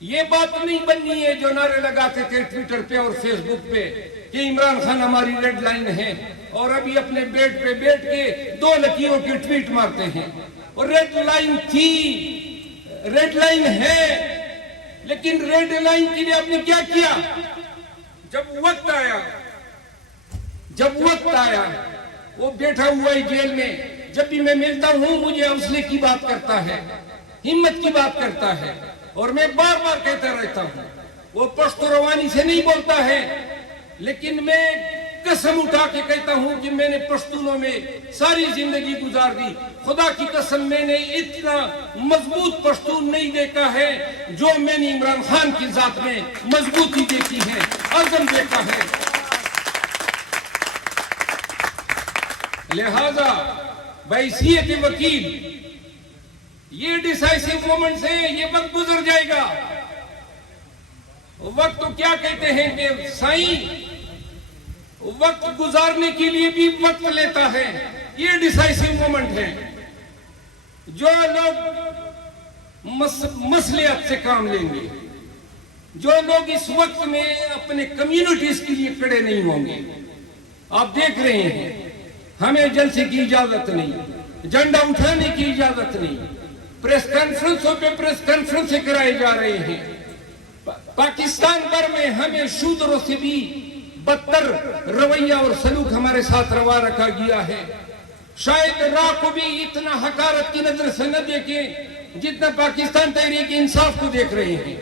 یہ بات نہیں بننی ہے جو نعرے لگاتے تھے ٹویٹر پہ اور فیس بک پہ کہ عمران خان ہماری ریڈ لائن ہے، اور ابھی اپنے بیڈ پہ بیٹھ کے 2 لکیروں کی ٹویٹ مارتے ہیں. اور ریڈ لائن تھی، ریڈ لائن ہے، لیکن ریڈ لائن کے لیے آپ نے کیا کیا؟ جب وقت آیا وہ بیٹھا ہوا ہے جیل میں. جب بھی میں ملتا ہوں مجھے حوصلے کی بات کرتا ہے، ہمت کی بات کرتا ہے، اور میں بار بار کہتا رہتا ہوں وہ پشتو روانی سے نہیں بولتا ہے، لیکن میں قسم اٹھا کے کہتا ہوں کہ میں نے پشتونوں میں ساری زندگی گزار دی. خدا کی قسم میں نے اتنا مضبوط پشتون نہیں دیکھا ہے جو میں نے عمران خان کی ذات میں مضبوطی دیکھی ہے، عزم دیکھا ہے. لہذا بحیثیت وکیل یہ ڈیسائیسو مومنٹ سے یہ وقت گزر جائے گا. وقت تو کیا کہتے ہیں کہ سائیں وقت گزارنے کے لیے بھی وقت لیتا ہے. یہ ڈیسائیسو مومنٹ ہے. جو لوگ مصلحت سے کام لیں گے، جو لوگ اس وقت میں اپنے کمیونٹیز کے لیے کھڑے نہیں ہوں گے. آپ دیکھ رہے ہیں ہمیں جلسے کی اجازت نہیں، جھنڈا اٹھانے کی اجازت نہیں، پریس کانفرنسوں پہ پریس کانفرنس کرائے جا رہے ہیں. پاکستان بھر میں ہمیں شودروں سے بھی بدتر رویہ اور سلوک ہمارے ساتھ روا رکھا گیا ہے. شاید راہ کو بھی اتنا حقارت کی نظر سے نہ دیکھیں جتنا پاکستان تحریک انصاف کو دیکھ رہے ہیں.